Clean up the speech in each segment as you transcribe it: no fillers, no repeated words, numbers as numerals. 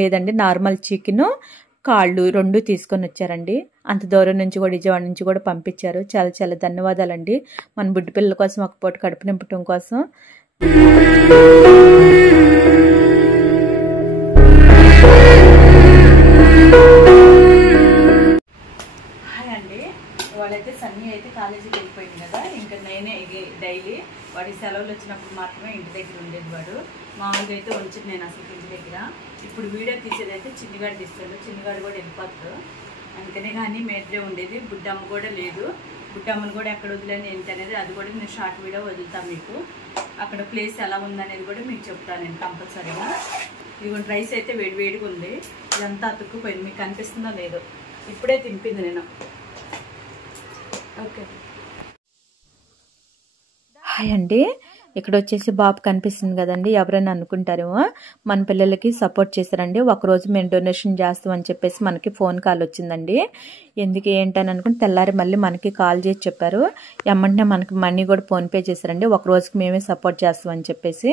లేదండి normal chicken కాళ్ళు 2 తీసుకొని వచ్చారండి. అంత దూరం నుంచి కూడా విజయవాడ నుంచి కూడా పంపించారు. చాలా చాలా ధన్యవాదాలండి. మన బుడ్డి పిల్లల కోసం ఒక పూట కడుపు నింపటం కోసం. హాయ్ అండి. వాళ్ళైతే సన్నీ అయితే కాలేజీకి వెళ్ళిపోయింది కదా, ఇంకా నేనే డైలీ వాడి సెలవులు వచ్చినప్పుడు మాత్రమే ఇంటి దగ్గర ఉండేది. వాడు మామూలుగా అయితే ఉంచింది నేను అసలు ఇంటి దగ్గర. ఇప్పుడు వీడియో తీసేదైతే చిన్నగాడు తీస్తాడు. చిన్నగాడు కూడా వెళ్ళిపోతాడు. అందుకనే కానీ మేడ్రే ఉండేది. బుడ్డమ్మ కూడా లేదు. బుడ్డమ్మను కూడా ఎక్కడ వదిలేని ఏంటి అనేది అది కూడా నేను షార్ట్ వీడియో వదులుతాను మీకు. అక్కడ ప్లేస్ ఎలా ఉందనేది కూడా మీకు చెప్తాను నేను కంపల్సరీగా. ఇదిగోండి రైస్ అయితే వేడివేడిగా ఉంది. ఇదంతా అతుక్కుపోయింది. మీకు కనిపిస్తుందో లేదో. ఇప్పుడే తింపింది నేను. ఓకే హాయ్ అండి. ఇక్కడ వచ్చేసి బాబు కనిపిస్తుంది కదండి, ఎవరైనా అనుకుంటారేమో మన పిల్లలకి సపోర్ట్ చేశారండి. ఒకరోజు మేము డొనేషన్ చేస్తామని చెప్పేసి మనకి ఫోన్ కాల్ వచ్చిందండి. ఎందుకు ఏంటని అనుకుని తెల్లారి మళ్ళీ మనకి కాల్ చేసి చెప్పారు. ఏమంటే మనకి మనీ కూడా ఫోన్పే చేశారండి. ఒక రోజుకి మేమే సపోర్ట్ చేస్తామని చెప్పేసి.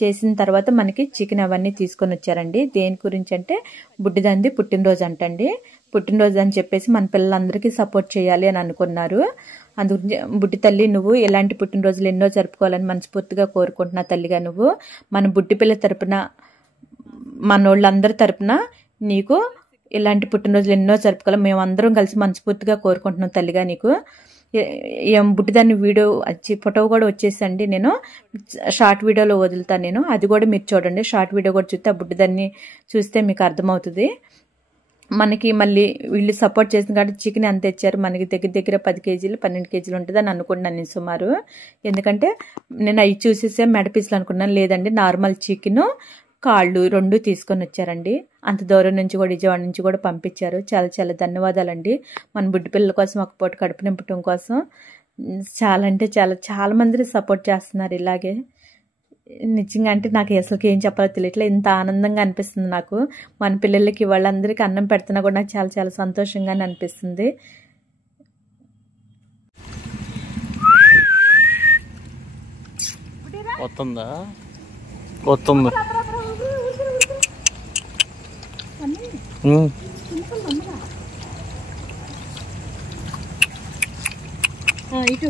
చేసిన తర్వాత మనకి చికెన్ అవన్నీ తీసుకొని వచ్చారండి. దేని గురించి అంటే బుడ్డిదంది పుట్టినరోజు అంటండి. పుట్టినరోజు అని చెప్పేసి మన పిల్లలందరికీ సపోర్ట్ చేయాలి అని అనుకున్నారు. అందుకు బుడ్డి తల్లి నువ్వు ఇలాంటి పుట్టినరోజులు ఎన్నో జరుపుకోవాలని మనస్ఫూర్తిగా కోరుకుంటున్నా తల్లిగా. నువ్వు మన బుడ్డి పిల్ల తరపున మనోళ్ళందరి తరపున నీకు ఇలాంటి పుట్టినరోజులు ఎన్నో జరుపుకోవాలి మేమందరం కలిసి మనస్ఫూర్తిగా కోరుకుంటున్నాం తల్లిగా. నీకు బుడ్డిదాన్ని వీడియో ఫోటో కూడా వచ్చేసండి. నేను షార్ట్ వీడియోలో వదులుతాను నేను. అది కూడా మీరు చూడండి. షార్ట్ వీడియో కూడా చూస్తే ఆ బుడ్డిదాన్ని చూస్తే మీకు అర్థమవుతుంది. మనకి మళ్ళీ వీళ్ళు సపోర్ట్ చేసిన కాబట్టి చికెన్ ఎంత తెచ్చారు మనకి దగ్గర 10 కేజీలు 12 కేజీలు ఉంటుంది అని అనుకున్నాను నేను సుమారు. ఎందుకంటే నేను అవి చూసేసే మెడపీసులు అనుకున్నాను. లేదండి నార్మల్ చికెన్ కాళ్ళు 2 తీసుకొని వచ్చారండి. అంత దూరం నుంచి కూడా విజయవాడ నుంచి కూడా పంపించారు. చాలా చాలా ధన్యవాదాలండి. మన బుడ్డి పిల్లల కోసం ఒక పూట కడుపు నింపటం కోసం. చాలా అంటే చాలా మంది సపోర్ట్ చేస్తున్నారు ఇలాగే. నిజంగా అంటే నాకు అసలుకి ఏం చెప్పాలో తెలియట్లేదు. ఇంత ఆనందంగా అనిపిస్తుంది నాకు. మన పిల్లలకి వాళ్ళందరికీ అన్నం పెడుతున్నా కూడా నాకు చాలా చాలా సంతోషంగానే అనిపిస్తుంది. వస్తుంది ఇటు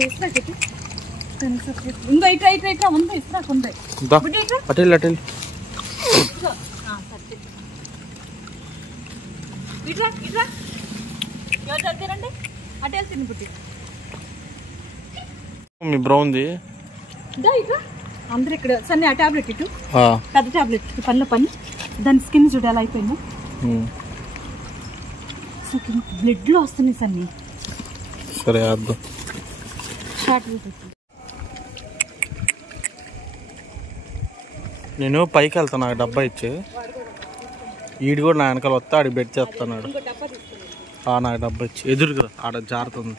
ఇంకో ఇట్రా ఉంది ఇస్తా ఉంది అటెల్ అటెల్ ఇట్రా ఇట్రా ఎవరు చదివారండి అటెల్ తిని పుట్టి మీ బ్రౌన్ది ఇట్రా అందరు ఇక్కడ సన్ని ఆ టాబ్లెట్ ఇటు పెద్ద టాబ్లెట్ పనిలో పని దాని స్కిన్ చూడు ఎలా అయిపోయిందో. బ్లడ్ లో వస్తుంది సన్ని. సరే అర్థం. నేను పైకి వెళ్తాను. నాకు డబ్బా ఇచ్చి ఈడు కూడా నా వెనకాల వస్తా ఆడికి బెడ్ చేస్తున్నాడు. నాకు డబ్బా ఇచ్చి ఎదురుగా ఆడ జారుతుంది.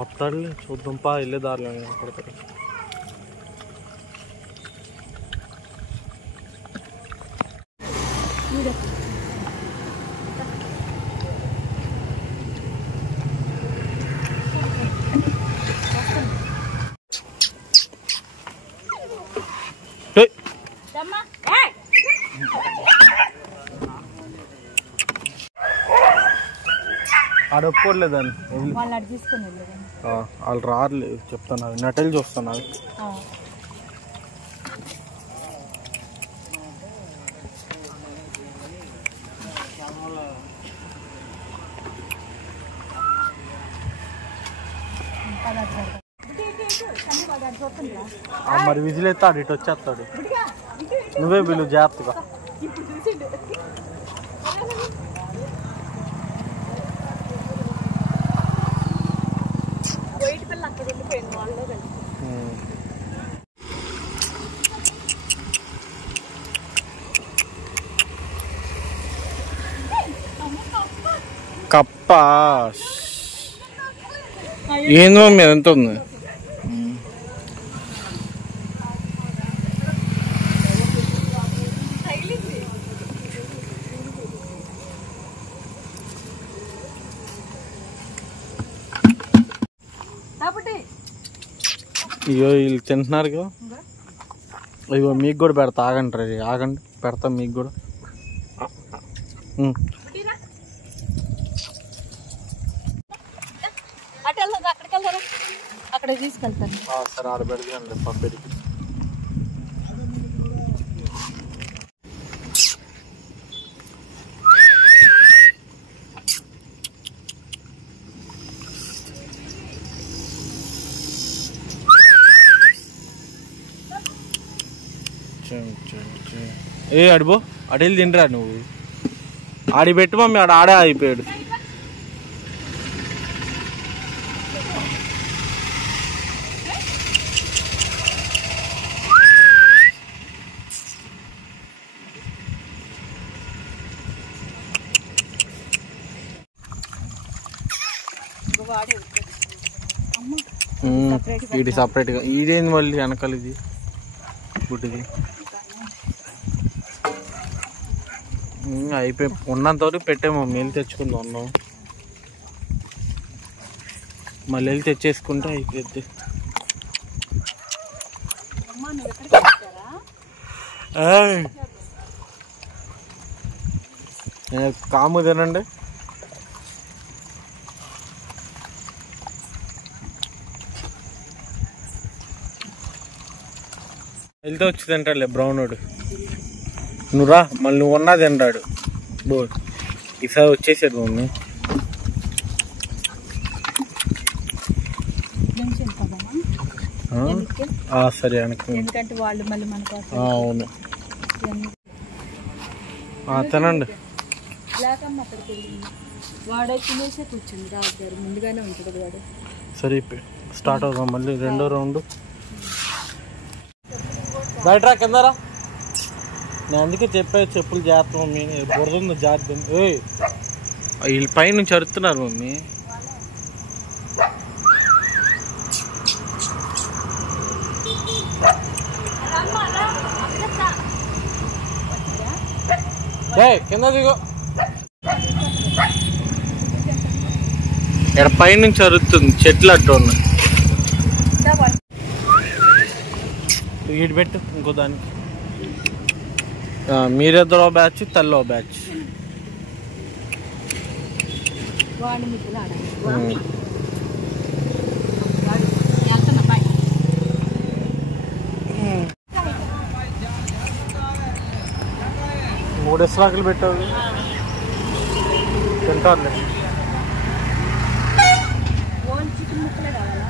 వస్తాడు చూద్దాం పా వెళ్ళే దారిలో పడతాడు. ఆడ ఒప్పుకోలేదని వాళ్ళు రాలేదు చెప్తాను. నటలు చూస్తాను. మరి విజిల్ అయితే ఆడు ఇటు వచ్చేస్తాడు. నువ్వే వీళ్ళు జాగ్రత్తగా. కప్ప ఏందో మీరు ఎంత ఉంది. ఇగో వీళ్ళు తింటున్నారు కదా, ఇగో మీకు కూడా పెడతా, ఆగండి రే, ఆగండి పెడతా మీకు కూడా. అక్కడ తీసుకెళ్తాను. సరే ఆడ పెడతాను పంపిణీ. ఏ అడిపో, అడిగి తింటరా నువ్వు, ఆడి పెట్టి మమ్మీ ఆడే అయిపోయాడు. ఇది సపరేట్గా, ఇదేంది మళ్ళీ వెనకాల ఇది గుడ్డిది అయిపోయి ఉన్నంత వరకు పెట్టాము. మళ్ళీ తెచ్చుకుందాం అన్నాం, మళ్ళీ వెళ్ళి తెచ్చేసుకుంటే అయిపోద్ది. కాము తినండి. వెళ్తే వచ్చి తింటాడులే బ్రౌనోడు. నువ్వు రా, మళ్ళీ నువ్వు ఉన్నా తింటాడు. బో ఈసారి వచ్చేసాడు మమ్మీ. సరే ఎందుకంటే వాళ్ళు మళ్ళీ మనకు అవును తినండి. వాడు తినేసే కూర్చుంది రాజు ముందుగానే ఉంటుంది వాడు. సరే స్టార్ట్ అవుదాం మళ్ళీ రెండో రౌండ్. బయటరా కిందరా, నేను అందుకే చెప్పాను చెప్పులు జాగ్రత్త మమ్మీ, బురద ఉంది జాగ్రత్త. వీళ్ళు పైనుంచి అరుతున్నారు మమ్మీ. కింద దిగో, ఇక్కడ పైనుంచి అరుతుంది, చెట్లు అట్టు ఉన్నాయి. ఇటు పెట్టు ఇంకో దానికి. మీరిద్దరో బ్యాచ్, తల్లో బ్యాచ్. మూడు ఇస్లాకులు పెట్టావు తింటారులే. చికెన్ ముక్కలే కావాలా?